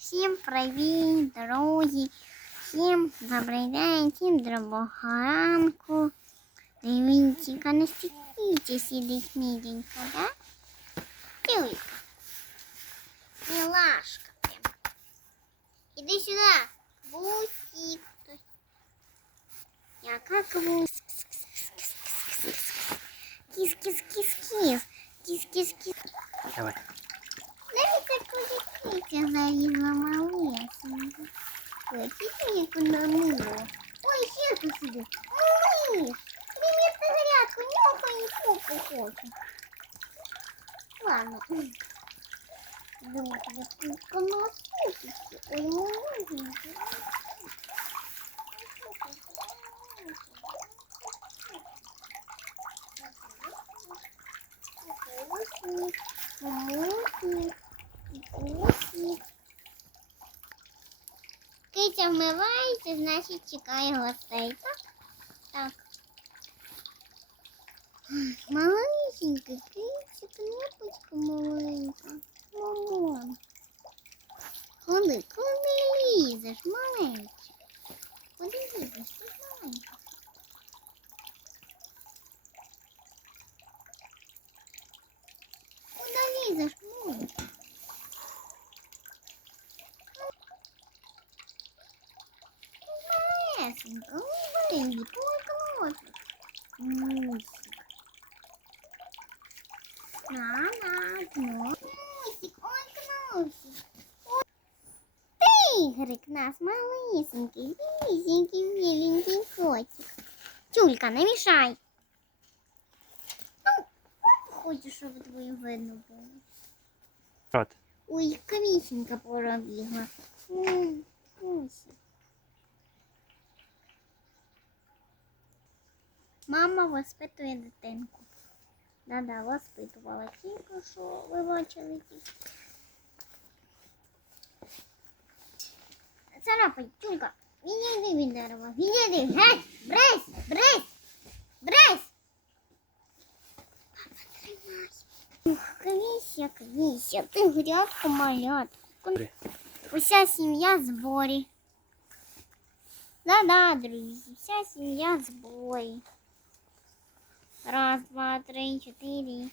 Всім привіт, друзі! Всім добрий день, всім доброго ранку. Дивіться, на стільки сидить міденька, да? Дивіться. Милашка прям. Іди сюди. Бусик. Я как бус. Кис-кис-кис-кис. Кис-кис-кис. Давай. Дивіться, куди киця залізла малесенька. Хотите яку намило? Ой, ще тут сидить. Малиш, привіт на грядку, нюхай і попу хочу. Ладно. Думаю, я тут носочки. Ой, маленький. Вкусник, Киця вмивається, значить чекає гостей. Так? Так. Малесенька киця, кнопочка маленька. Мамон. Куди, куди лізеш, маленька? Куди лізеш, ти маленька? Малесенька, маленький, полкнотик. Мусик. На, на, кнопик. Мусик, ой, кнопик. Ой. Тигрик нас малесенький, вісенький, миленький котик. Тюлька, не мішай. Ну, хочу, щоб твою видно було. Рот. Ой, квісенька поробігла. М, Мусик. Мама воспитує дитинку. Да-да, воспитувала тільки, що ви бачили тільки. Царапай, тюлька, відійди від дерева, відійди, геть, бресь, бресь, бресь. Папа, тримай. Ух, Квіся, квіся, ти грядка малятка. Добре. Уся сім'я в зборі. Да-да, друзі, вся сім'я в зборі. Раз, два, три, четыре.